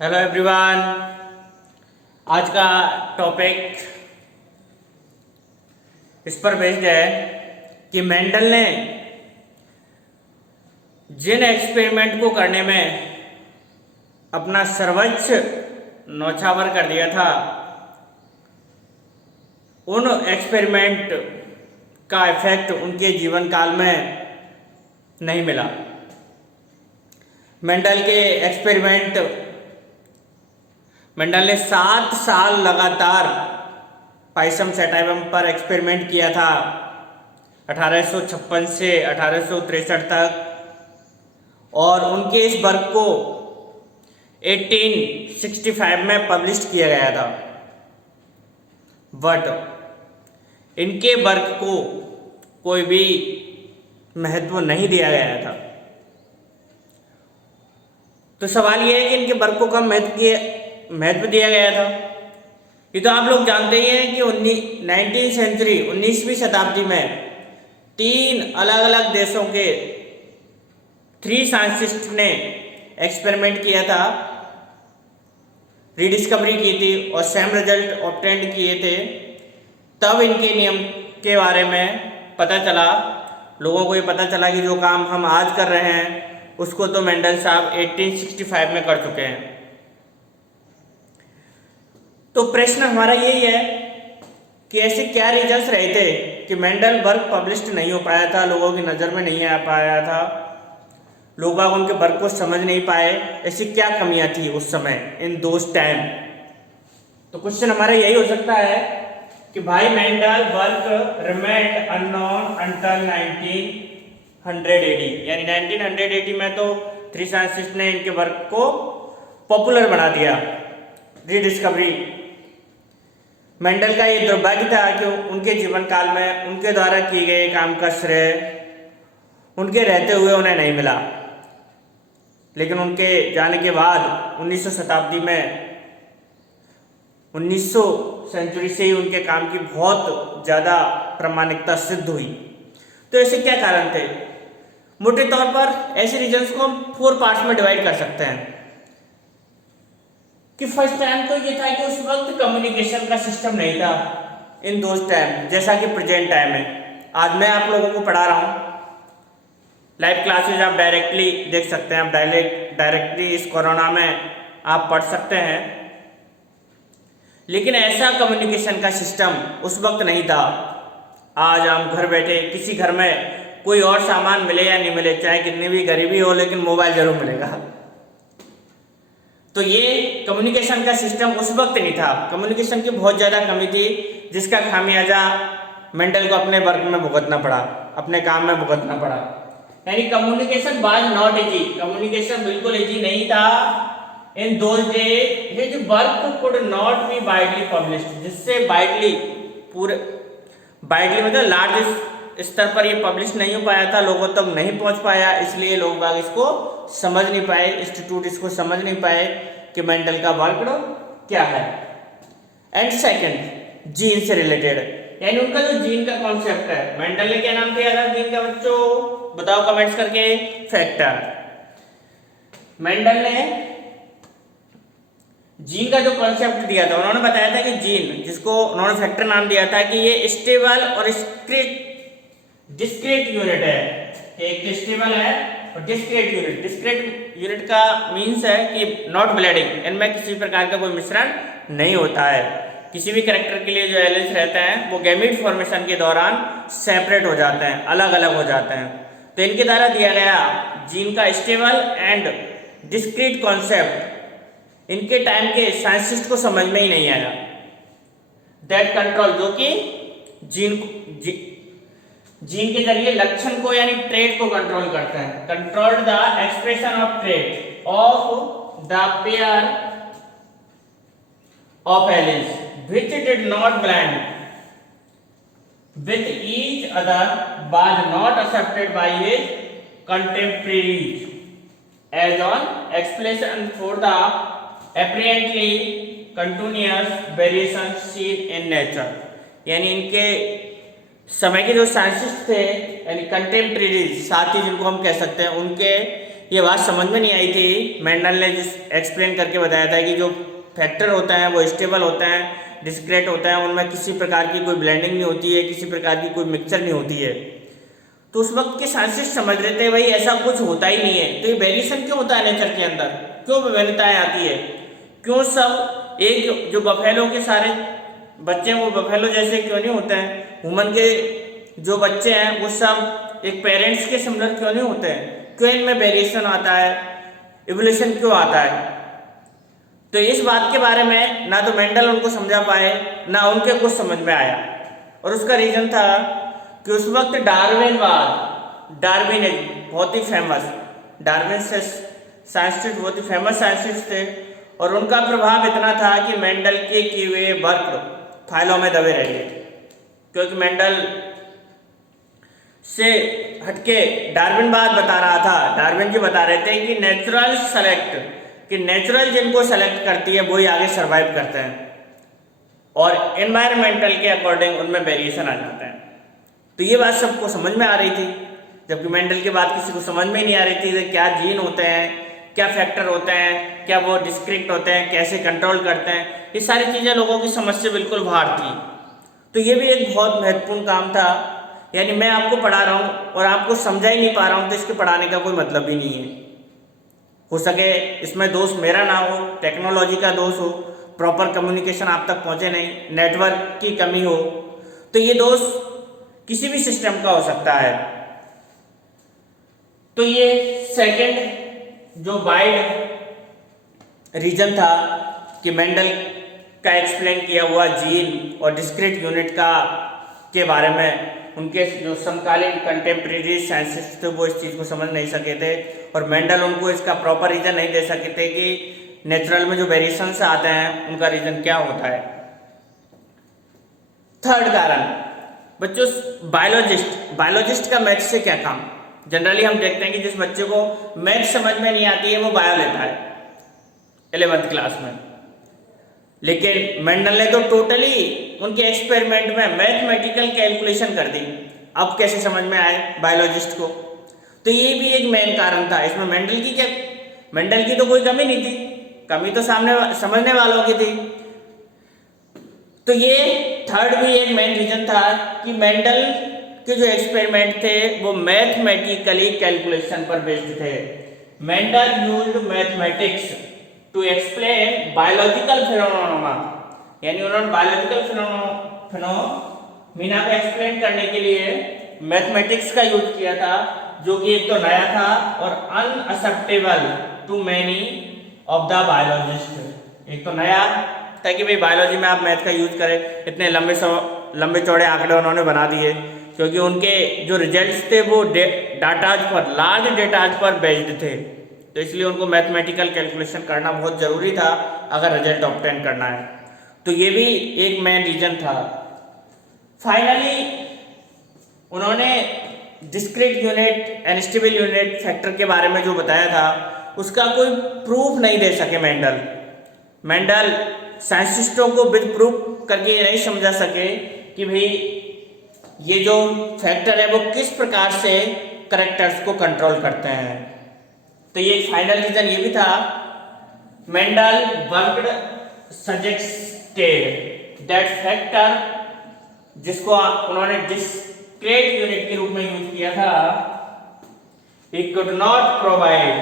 Hello everyone. आज का topic इस पर बेस्ड है कि मेंडल ने जिन एक्सपेरिमेंट को करने में अपना सर्वोच्च न्यौछावर कर दिया था, उन एक्सपेरिमेंट का इफेक्ट उनके जीवन काल में नहीं मिला। मेंडल ने 7 साल लगातार पाइसम सैटाइवम पर एक्सपेरिमेंट किया था, 1856 से 1863 तक, और उनके इस वर्क को 1865 में पब्लिश किया गया था। बट इनके वर्क को कोई भी महत्व नहीं दिया गया था। तो सवाल यह है कि इनके वर्क को कम महत्व दिया गया था। ये तो आप लोग जानते ही हैं कि 19वीं शताब्दी में 3 अलग अलग देशों के 3 साइंटिस्ट ने एक्सपेरिमेंट किया था, रीडिस्कवरी की थी और सेम रिजल्ट ऑब्टेंड किए थे। तब इनके नियम के बारे में पता चला, लोगों को ये पता चला कि जो काम हम आज कर रहे हैं उसको तो मेंडल साहब 1865 में कर चुके हैं। तो प्रश्न हमारा यही है कि ऐसे क्या रीजंस रहे थे कि मेंडल वर्क पब्लिश्ड नहीं हो पाया था, लोगों की नज़र में नहीं आ पाया था, लोग बाग उनके वर्क को समझ नहीं पाए। ऐसी क्या कमियां थी उस समय, इन दोस टाइम? तो क्वेश्चन हमारा यही हो सकता है कि भाई Mendel work remained unknown until 1900 AD, यानी 1900 AD में तो 3 साइंटिस्ट ने इनके वर्क को पॉपुलर बना दिया, रीडिस्कवरी। मेंडल का ये दुर्भाग्य था कि उनके जीवन काल में उनके द्वारा किए गए काम का श्रेय उनके रहते हुए उन्हें नहीं मिला। लेकिन उनके जाने के बाद 1900 शताब्दी में 1900 सेंचुरी से ही उनके काम की बहुत ज़्यादा प्रामाणिकता सिद्ध हुई। तो ऐसे क्या कारण थे? मोटे तौर पर ऐसे रीजंस को हम 4 पार्ट्स में डिवाइड कर सकते हैं। कि फर्स्ट टाइम तो ये था कि उस वक्त कम्युनिकेशन का सिस्टम नहीं था इन दोस टाइम, जैसा कि प्रेजेंट टाइम है। आज मैं आप लोगों को पढ़ा रहा हूँ, लाइव क्लासेज आप डायरेक्टली देख सकते हैं, आप डायरेक्टली इस कोरोना में आप पढ़ सकते हैं। लेकिन ऐसा कम्युनिकेशन का सिस्टम उस वक्त नहीं था। आज हम घर बैठे किसी घर में कोई और सामान मिले या नहीं मिले, चाहे कितनी भी गरीबी हो, लेकिन मोबाइल जरूर मिलेगा। तो ये कम्युनिकेशन का सिस्टम उस वक्त नहीं था, कम्युनिकेशन की बहुत ज़्यादा कमी थी, जिसका खामियाजा मेंडल को अपने वर्क में भुगतना पड़ा, अपने काम में भुगतना पड़ा। यानी communication was not easy, communication बिल्कुल इजी नहीं था in those days. His work could not be widely published, जिससे वाइडली मतलब लार्ज स्तर पर ये पब्लिश नहीं हो पाया था, लोगों तक नहीं पहुंच पाया, इसलिए लोग बाग इसको समझ नहीं पाए, इंस्टीट्यूट इसको समझ नहीं पाए कि मेंडल का वर्क क्या है। एंड सेकंड, जीन से रिलेटेड, यानी उनका जो जीन का कॉन्सेप्ट है, मेंडल ने क्या नाम दिया था जीन का? बच्चों बताओ कमेंट्स करके। फैक्टर। मेंडल ने जीन का जो कॉन्सेप्ट दिया था, उन्होंने बताया था कि जीन, जिसको उन्होंने फैक्टर नाम दिया था, कि ये स्टेबल और डिस्क्रीट यूनिट है। एक स्टेबल है और डिस्क्रीट यूनिट। डिस्क्रीट यूनिट का मीन्स है कि नॉट ब्लीडिंग, इनमें किसी प्रकार का कोई मिश्रण नहीं होता है। किसी भी कैरेक्टर के लिए जो एलिमेंट्स रहते हैं वो गैमीट फॉर्मेशन के दौरान सेपरेट हो जाते हैं, अलग अलग हो जाते हैं। तो इनके द्वारा दिया गया जीन का स्टेबल एंड डिस्क्रीट कॉन्सेप्ट इनके टाइम के साइंटिस्ट को समझ में ही नहीं आया। दैट कंट्रोल, जो कि जीन के जरिए लक्षण को यानी ट्रेट को कंट्रोल करते हैं। Control the expression of trait of the pair of elements which did not blend with each other, was not accepted by his contemporaries as an explanation for the apparently continuous variation seen in nature। यानी इनके समय के जो scientist थे, यानी contemporary साथी जिनको हम कह सकते हैं, उनके ये बात समझ में नहीं आई थी। मेंडल ने जिस एक्सप्लेन करके बताया था कि जो फैक्टर होते हैं वो स्टेबल होते हैं, डिस्क्रीट होते हैं, उनमें किसी प्रकार की कोई ब्लेंडिंग नहीं होती है, किसी प्रकार की कोई मिक्सचर नहीं होती है। तो उस वक्त के साइंटिस्ट समझ रहे थे भाई ऐसा कुछ होता ही नहीं है, तो ये वेरिएशन क्यों होता है नेचर के अंदर, क्यों विभिन्नताएं आती है, क्यों सब एक जो बफेलो के सारे बच्चे हैं वो बफेलो जैसे क्यों नहीं होते हैं, ह्यूमन के जो बच्चे हैं वो सब एक पेरेंट्स के सिमिलर क्यों नहीं होते हैं, क्यों इनमें वेरिएशन आता है, इवोल्यूशन क्यों आता है। तो इस बात के बारे में ना तो मेंडल उनको समझा पाए, ना उनके कुछ समझ में आया। और उसका रीजन था कि उस वक्त डार्विन बहुत ही फेमस, डार्विन से साइंटिस्ट बहुत ही फेमस साइंटिस्ट थे, और उनका प्रभाव इतना था कि मेंडल के किए हुए वर्क फाइलों में दबे रह गए। क्योंकि मेंडल से हटके डार्विन बात बता रहा था, डार्विन जी बता रहे थे कि नेचुरल सेलेक्ट, कि नेचुरल जिनको सेलेक्ट करती है वही आगे सरवाइव करते हैं, और एनवायरमेंटल के अकॉर्डिंग उनमें वेरिएशन आ जाता है। तो ये बात सबको समझ में आ रही थी, जबकि मेंडल की बात किसी को समझ में ही नहीं आ रही थी कि क्या जीन होते हैं, क्या फैक्टर होते हैं, क्या वो डिस्क्रिप्ट होते हैं, कैसे कंट्रोल करते हैं, ये सारी चीज़ें लोगों की समझ से बिल्कुल बाहर थी। तो ये भी एक बहुत महत्वपूर्ण काम था, यानी मैं आपको पढ़ा रहा हूँ और आपको समझा ही नहीं पा रहा हूँ तो इसके पढ़ाने का कोई मतलब ही नहीं है। हो सके इसमें दोष मेरा ना हो, टेक्नोलॉजी का दोष हो, प्रॉपर कम्युनिकेशन आप तक पहुँचे नहीं, नेटवर्क की कमी हो, तो ये दोष किसी भी सिस्टम का हो सकता है। तो ये सेकंड जो वाइड रीजन था कि मेंडल का एक्सप्लेन किया हुआ जीन और डिस्क्रीट यूनिट का के बारे में उनके जो समकालीन कंटेम्प्रेरी साइंटिस्ट थे वो इस चीज़ को समझ नहीं सके थे, और मेंडल उनको इसका प्रॉपर रीजन नहीं दे सके थे कि नेचुरल में जो वेरिएशंस आते हैं उनका रीजन क्या होता है। थर्ड कारण, बच्चों बायोलॉजिस्ट का मैथ्स से क्या काम। जनरली हम देखते हैं कि जिस बच्चे को मैथ्स समझ में नहीं आती है वो बायो लेता है 11th क्लास में, लेकिन मेंडल ने तो टोटली उनके एक्सपेरिमेंट में मैथमेटिकल कैलकुलेशन कर दी। अब कैसे समझ में आए बायोलॉजिस्ट को, तो ये भी एक मेन कारण था। इसमें मेंडल की तो कोई कमी नहीं थी, कमी तो सामने समझने वालों की थी। तो ये थर्ड भी एक मेन रीजन था कि मेंडल के जो एक्सपेरिमेंट थे वो मैथमेटिकली कैलकुलेशन पर बेस्ड थे। Mendel used mathematics to explain biological phenomena, यानी उन्होंने बायोलॉजिकल फिनोमेना को एक्सप्लेन करने के लिए मैथमेटिक्स का यूज किया था, जो कि एक तो नया था और unacceptable to many of the biologist. एक तो नया था कि भाई बायोलॉजी में आप मैथ का यूज करें, इतने लंबे चौड़े आंकड़े उन्होंने बना दिए, क्योंकि उनके जो रिजल्ट्स थे वो लार्ज डेटाज पर बेस्ड थे, तो इसलिए उनको मैथमेटिकल कैलकुलेशन करना बहुत ज़रूरी था अगर रिजल्ट ऑब्टेन करना है। तो ये भी एक मेन रीजन था। फाइनली उन्होंने discrete unit, unstable unit, factor के बारे में जो बताया था उसका कोई प्रूफ नहीं दे सके मेंडल साइंटिस्टों को विद प्रूफ करके ये नहीं समझा सके कि भाई ये जो फैक्टर है वो किस प्रकार से करैक्टर्स को कंट्रोल करते हैं। तो ये फाइनल रीजन ये भी था। Mendel worked suggested that factor, जिसको उन्होंने डिस्क्रीट यूनिट के रूप में यूज किया था, इट कुड नॉट प्रोवाइड,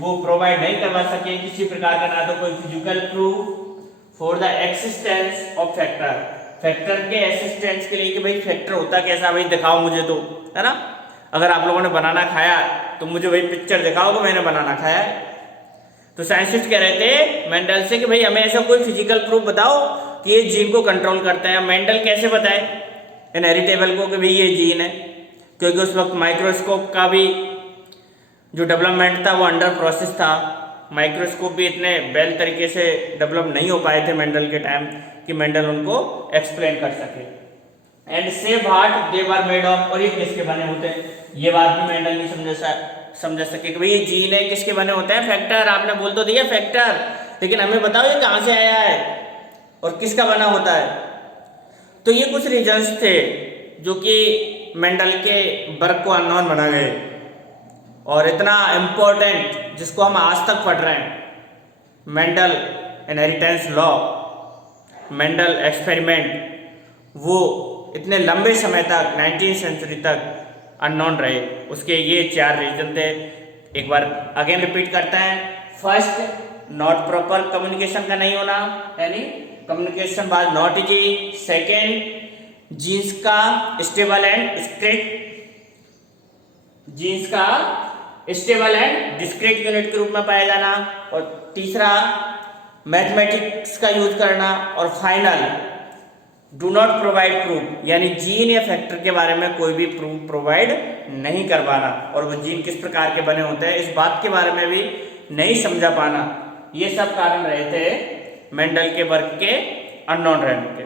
वो प्रोवाइड नहीं करवा सके किसी प्रकार का ना तो कोई physical proof for the existence of factor के एक्सिस्टेंस के लिए कि भाई फैक्टर होता कैसा, भाई दिखाओ मुझे, तो है ना, अगर आप लोगों ने बनाना खाया तो मुझे भाई पिक्चर दिखाओ कि मैंने बनाना खाया है। तो साइंटिस्ट कह रहे थे मेंडल से कि भाई हमें ऐसा कोई फिजिकल प्रूफ बताओ कि ये जीन को कंट्रोल करते हैं। मेंडल कैसे बताए इनहेरिटेबल को कि भाई ये जीन है, क्योंकि उस वक्त माइक्रोस्कोप का भी जो डेवलपमेंट था वो अंडर प्रोसेस था, माइक्रोस्कोप भी इतने वेल तरीके से डेवलप नहीं हो पाए थे मेंडल के टाइम कि मेंडल उनको एक्सप्लेन कर सके। एंड से what they were made of, और ये किसके बने होते हैं, ये बात भी मेंडल नहीं समझ सके कि भाई ये जीन है किसके बने होते हैं, फैक्टर, आपने बोल तो दिया फैक्टर, लेकिन हमें बताओ ये कहाँ से आया है और किसका बना होता है। तो ये कुछ रीजंस थे जो कि मेंडल के वर्क को अननोन बना गए। और इतना इम्पोर्टेंट जिसको हम आज तक पढ़ रहे हैं, Mendel inheritance law, Mendel experiment, वो इतने लंबे समय तक 19वीं सेंचुरी तक अननोन रहे। उसके ये 4 रीजन थे। एक बार अगेन रिपीट करते हैं। फर्स्ट, नॉट प्रॉपर कम्युनिकेशन का नहीं होना, यानी communication was not easy. Second, genes का स्टेबल एंड डिस्क्रीट यूनिट के रूप में पाया जाना। और तीसरा, मैथमेटिक्स का यूज करना। और final, do not provide proof, यानी जीन या फैक्टर के बारे में कोई भी प्रूफ प्रोवाइड नहीं करवाना, और वो जीन किस प्रकार के बने होते हैं इस बात के बारे में भी नहीं समझा पाना। ये सब कारण रहे थे मेंडल के वर्क के अननोन रहने के।